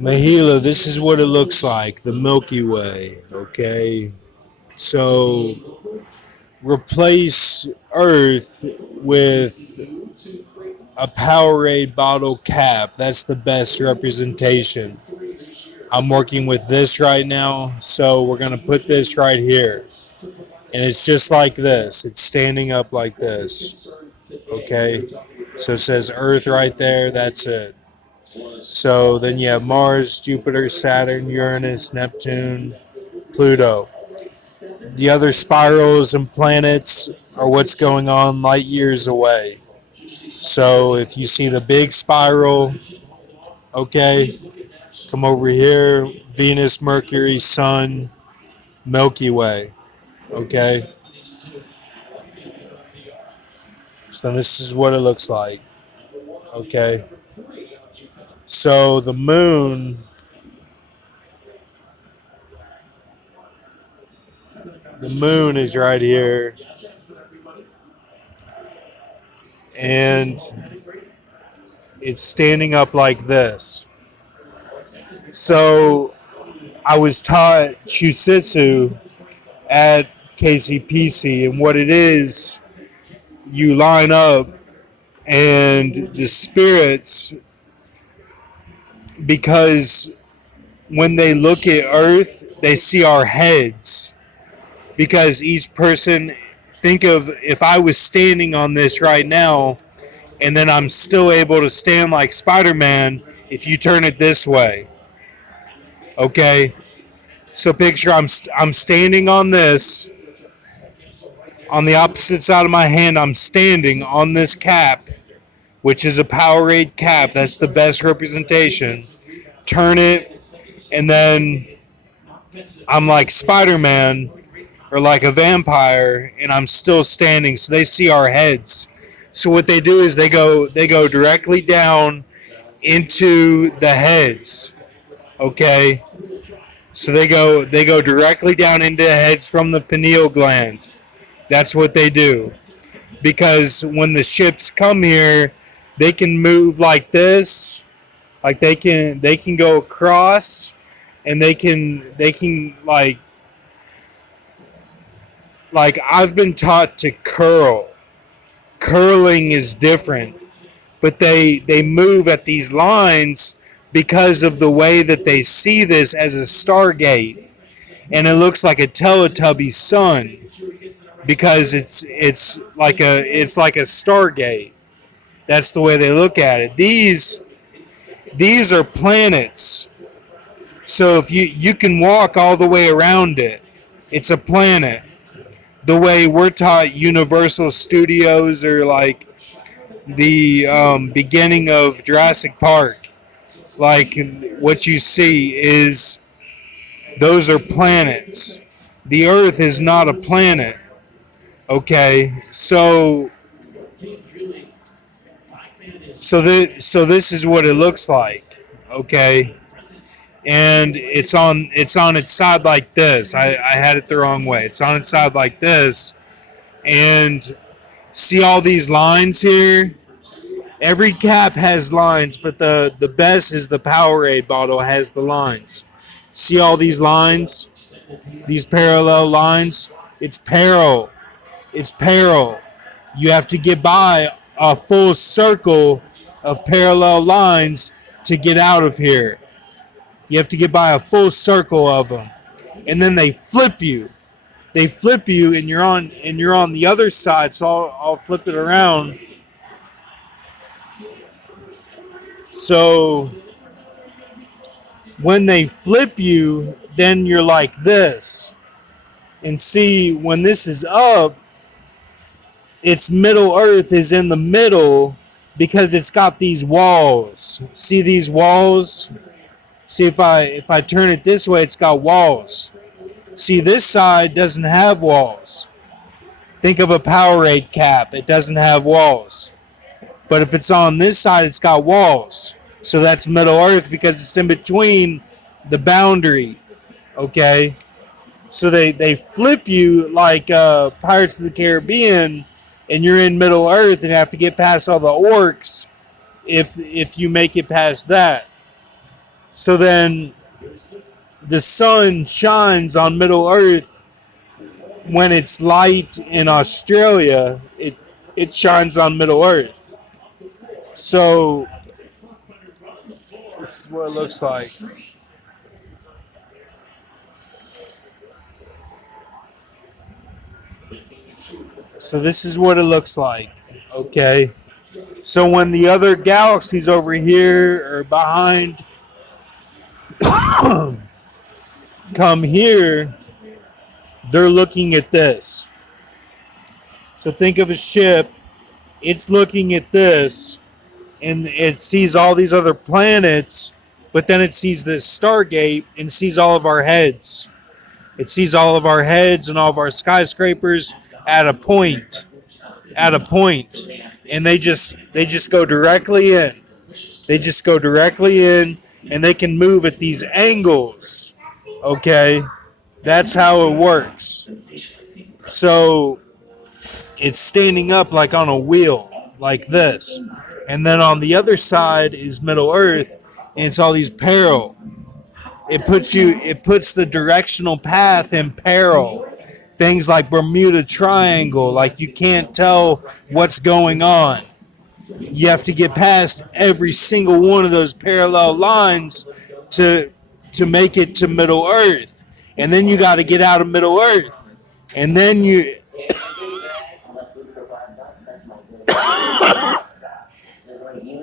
Mahila, this is what it looks like, the Milky Way, okay? So replace Earth with a Powerade bottle cap. That's the best representation. I'm working with this right now, so we're going to put this right here. And it's just like this. It's standing up like this. Okay? So it says Earth right there. That's it. So then you have Mars, Jupiter, Saturn, Uranus, Neptune, Pluto. The other spirals and planets are what's going on light years away. So if you see the big spiral, okay, come over here, Venus, Mercury, Sun, Milky Way, okay? So this is what it looks like, okay? So the moon is right here, and it's standing up like this. So I was taught Shusitsu at KCPC, and what it is, you line up, and the spirits, because when they look at Earth, they see our heads. Because each person, think of if I was standing on this right now, and then I'm still able to stand like Spider-Man if you turn it this way. Okay? So picture I'm standing on this. On the opposite side of my hand, I'm standing on this cap, which is a Powerade cap. That's the best representation. Turn it, and then I'm like Spider-Man or like a vampire, and I'm still standing. So they see our heads. So what they do is they go directly down into the heads. Okay, so they go directly down into the heads from the pineal gland. That's what they do. Because when the ships come here, they can move like this, like they can go across, and they can like I've been taught to curl. Curling is different, but they move at these lines because of the way that they see this as a stargate, and it looks like a Teletubby sun because it's like a stargate. That's the way they look at it. These are planets. So if you can walk all the way around it, it's a planet. The way we're taught Universal Studios or like the beginning of Jurassic Park, like what you see is those are planets. The Earth is not a planet. Okay, so this is what it looks like. Okay, and it's on its side like this. I had it the wrong way. It's on its side like this, and see all these lines here. Every cap has lines, but the best is the Powerade bottle has the lines. See all these lines, these parallel lines. It's peril. It's peril. You have to get by a full circle of parallel lines to get out of here. You have to get by a full circle of them, and then they flip you. They flip you, and you're on the other side. So I'll flip it around. So when they flip you, then you're like this. And see, when this is up, its Middle Earth is in the middle because it's got these walls. See these walls? See if I turn it this way, it's got walls. See, this side doesn't have walls. Think of a Powerade cap. It doesn't have walls. But if it's on this side, it's got walls. So that's Middle Earth because it's in between the boundary. Okay? So they flip you like Pirates of the Caribbean, and you're in Middle Earth and you have to get past all the orcs if you make it past that. So then the sun shines on Middle Earth when it's light in Australia. It shines on Middle Earth. So this is what it looks like. So this is what it looks like. Okay. So when the other galaxies over here or behind come here, they're looking at this. So think of a ship, it's looking at this, and it sees all these other planets, but then it sees this Stargate and sees all of our heads. It sees all of our heads and all of our skyscrapers at a point. At a point. And they just go directly in. They just go directly in and they can move at these angles. Okay? That's how it works. So it's standing up like on a wheel, like this. And then on the other side is Middle Earth, and it's all these peril. It puts the directional path in peril. Things like Bermuda Triangle, like you can't tell what's going on. You have to get past every single one of those parallel lines to make it to Middle Earth. And then you got to get out of Middle Earth. And then